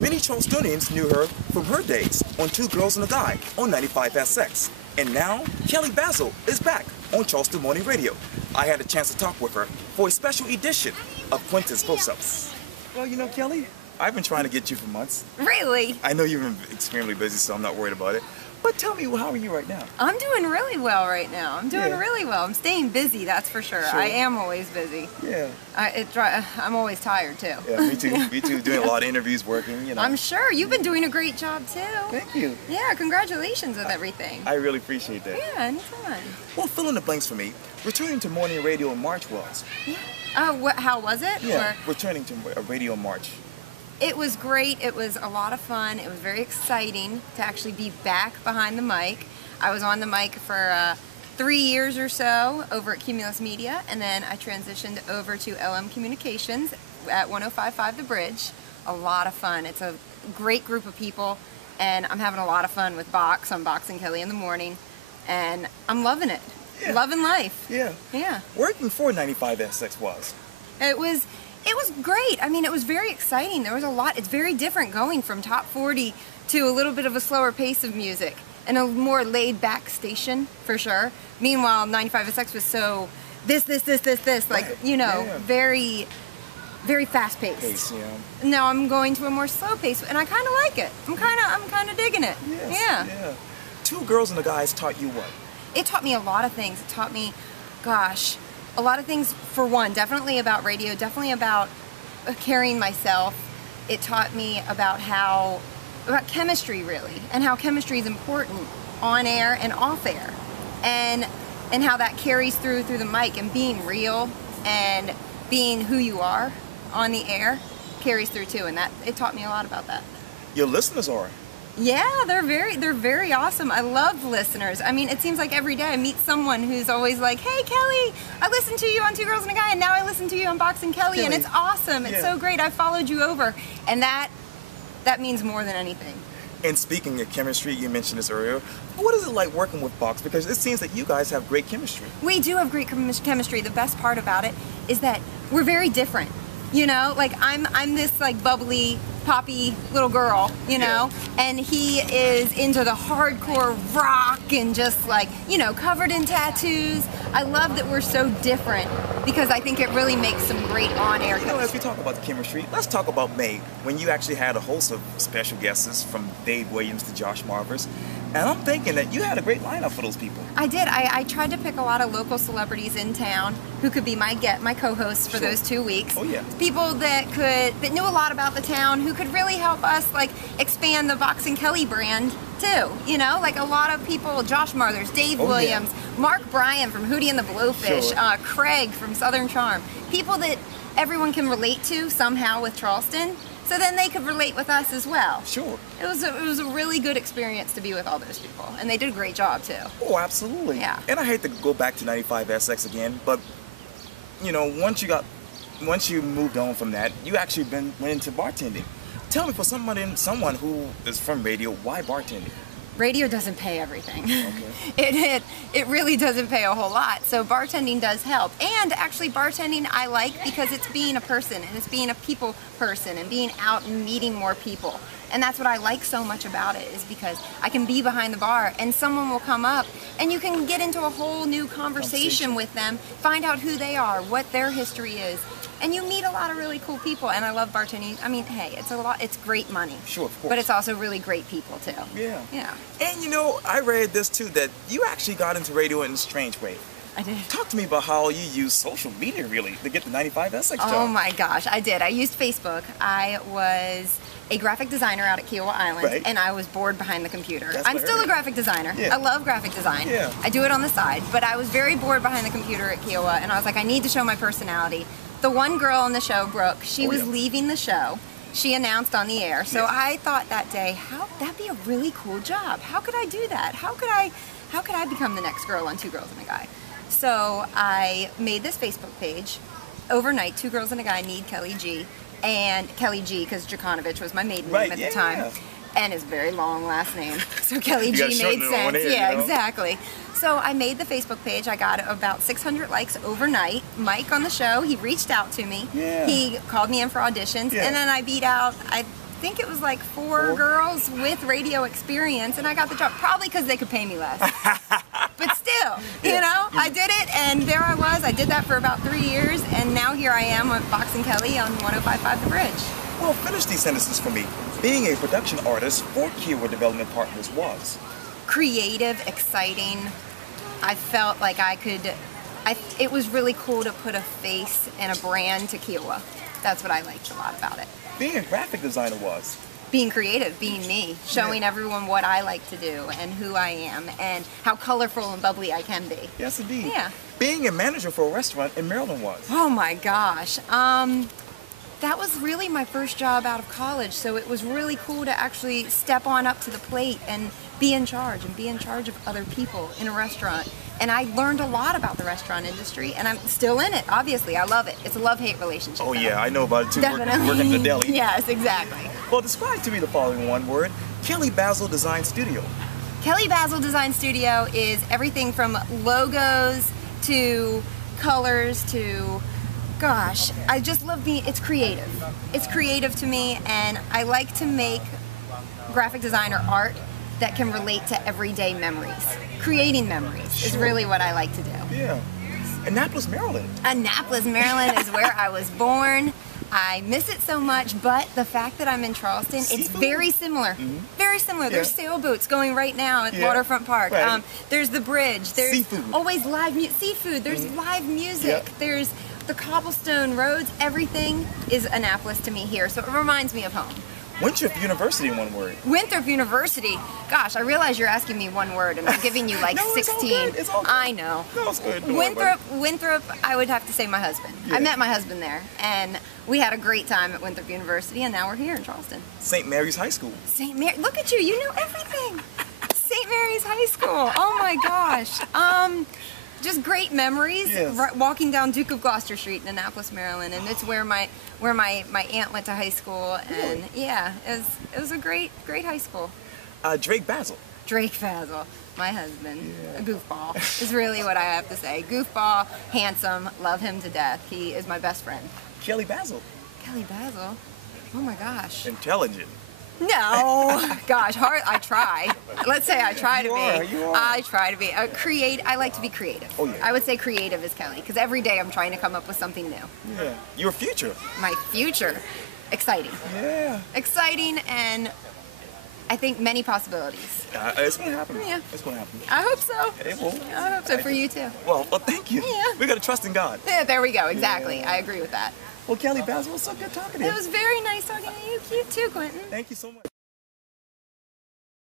Many Charlestonians knew her from her days on Two Girls and a Guy on 95SX. And now, Kelly Bazzle is back on Charleston Morning Radio. I had a chance to talk with her for a special edition of Quintin's Close-Ups. Well, you know, Kelly, I've been trying to get you for months. Really? I know you've been extremely busy, so I'm not worried about it. But tell me, how are you right now? I'm doing really well right now. I'm doing really well. I'm staying busy, that's for sure. I am always busy. Yeah. I'm always tired, too. Yeah, me too. Me too. Doing a lot of interviews, working, you know. I'm sure. You've been doing a great job, too. Thank you. Yeah, congratulations with everything. I really appreciate that. Yeah, anytime. Well, fill in the blanks for me. Returning to morning radio in March was? Yeah. How was it? Yeah, returning to radio in March. It was great. It was a lot of fun. It was very exciting to actually be back behind the mic. I was on the mic for 3 years or so over at Cumulus Media, and then I transitioned over to LM Communications at 105.5 The Bridge. A lot of fun. It's a great group of people, and I'm having a lot of fun with Box. I'm boxing Kelly in the morning, and I'm loving it. Yeah. Loving life. Yeah. Yeah. Working for 95SX was? It was great. I mean, it was very exciting. There was a lot. It's very different going from top 40 to a little bit of a slower pace of music and a more laid-back station, for sure. Meanwhile, 95SX was so this, like, you know, very, very fast-paced. Yeah. Now I'm going to a more slow pace, and I kind of like it. I'm kind of digging it. Yes, yeah. Two Girls and a Guy taught you what? It taught me a lot of things. It taught me, gosh, a lot of things. For one, definitely about radio, definitely about carrying myself. It taught me about chemistry, really, and how chemistry is important on air and off air, and how that carries through the mic, and being real and being who you are on the air carries through too, and it taught me a lot about that. Your listeners are? Yeah, they're very awesome. I love listeners. I mean, it seems like every day I meet someone who's always like, "Hey, Kelly, I listened to you on Two Girls and a Guy, and now I listen to you on Boxing Kelly, and it's awesome. It's so great. I followed you over," and that means more than anything. And speaking of chemistry, you mentioned this earlier. What is it like working with Box? Because it seems that you guys have great chemistry. We do have great chemistry. The best part about it is that we're very different. You know, like I'm this like bubbly, poppy little girl, you know, and he is into the hardcore rock and just like, you know, covered in tattoos. I love that we're so different because I think it really makes some great on-air chemistry. You know, as we talk about the chemistry, let's talk about May, when you actually had a host of special guests from Dave Williams to Josh Marvers. And I'm thinking that you had a great lineup for those people. I did. I tried to pick a lot of local celebrities in town who could be my co-hosts for those 2 weeks. Oh yeah. People that knew a lot about the town, who could really help us like expand the Boxing Kelly brand too. You know, like a lot of people, Josh Marthers, Dave Williams, Mark Bryan from Hootie and the Blowfish, Craig from Southern Charm. People that everyone can relate to somehow with Charleston. So then they could relate with us as well. Sure. It was a really good experience to be with all those people, and they did a great job too. Oh, absolutely. Yeah. And I hate to go back to 95SX again, but you know, once you moved on from that, you actually went into bartending. Tell me, for someone who is from radio, why bartending? Radio doesn't pay everything. Okay. It really doesn't pay a whole lot. So bartending does help. And actually bartending I like because it's being a person, and it's being a people person, and being out and meeting more people. And that's what I like so much about it, is because I can be behind the bar and someone will come up and you can get into a whole new conversation with them, find out who they are, what their history is. And you meet a lot of really cool people, and I love bartending. I mean, hey, it's great money. Sure, of course. But it's also really great people too. Yeah. Yeah. And you know, I read this too, that you actually got into radio in a strange way. I did. Talk to me about how you use social media really to get the 95SX job. Oh my gosh, I did. I used Facebook. I was a graphic designer out at Kiowa Island, and I was bored behind the computer. I'm still a graphic designer. I love graphic design. I do it on the side, but I was very bored behind the computer at Kiowa, and I was like, I need to show my personality. The one girl on the show, Brooke, she was leaving the show. She announced on the air. So I thought that day, that'd be a really cool job. How could I do that? How could I become the next girl on Two Girls and a Guy? So I made this Facebook page. Overnight, Two Girls and a Guy need Kelly G. And Kelly G, because Jokanovic was my maiden name at the time. And his very long last name. So Kelly G made sense. Exactly. So I made the Facebook page. I got about 600 likes overnight. Mike on the show, he reached out to me. He called me in for auditions. And then I beat out, think it was like four girls with radio experience, and I got the job, probably because they could pay me less. But still, you know, I did it, and there I was. I did that for about 3 years, and now here I am with Fox and Kelly on 105.5 The Bridge. Well, finish these sentences for me. Being a production artist for Kiowa Development Partners was? Creative, exciting. I felt like it was really cool to put a face and a brand to Kiowa. That's what I liked a lot about it. Being a graphic designer was? Being creative, being me, showing everyone what I like to do and who I am and how colorful and bubbly I can be. Yes, indeed. Yeah. Being a manager for a restaurant in Maryland was? Oh my gosh. That was really my first job out of college, so it was really cool to actually step on up to the plate and be in charge of other people in a restaurant. And I learned a lot about the restaurant industry, and I'm still in it, obviously. I love it. It's a love-hate relationship. Oh yeah, I know about it too. Definitely. Working at the deli. Yes, exactly. Well, describe to me the following one word: Kelly Bazzle Design Studio. Kelly Bazzle Design Studio is everything from logos to colors to, gosh, I just love it's creative. It's creative to me, and I like to make graphic designer art that can relate to everyday memories. Creating memories is really what I like to do. Yeah. Annapolis, Maryland. Annapolis, Maryland is where I was born. I miss it so much, but the fact that I'm in Charleston, it's very similar. Very similar. Yeah. There's sailboats going right now at Waterfront Park. Right. There's the bridge. There's seafood. Always live seafood. There's live music. There's the cobblestone roads. Everything is Annapolis to me here, so it reminds me of home. Winthrop University in one word. Winthrop University. Gosh, I realize you're asking me one word and I'm giving you like no, 16. It's all good. It's all good. I know. No, it's good. Winthrop, I would have to say my husband. Yeah. I met my husband there, and we had a great time at Winthrop University, and now we're here in Charleston. St. Mary's High School. St. Mary, look at you, you know everything. St. Mary's High School. Oh my gosh. Just great memories. Walking down Duke of Gloucester Street in Annapolis, Maryland, and it's where my aunt went to high school, and yeah, it was a great high school. Drake Bazzle. Drake Bazzle, my husband, a goofball is really what I have to say. Goofball, handsome, love him to death. He is my best friend. Kelly Bazzle. Kelly Bazzle. Oh my gosh. Intelligent. No, gosh, hard. I try. Let's say I try to be. You are. I try to be. I like to be creative. Oh yeah. I would say creative is Kelly, because every day I'm trying to come up with something new. Yeah. Your future. My future, exciting. Yeah. Exciting, and I think many possibilities. It's gonna happen. Yeah. It's gonna happen. I hope so. It will. I hope so for you too. Well, thank you. Yeah. We gotta trust in God. Yeah, there we go. Exactly. I agree with that. Well, Kelly Bazzle, it was so good talking to you. It was very nice talking to you. You too, Quintin. Thank you so much.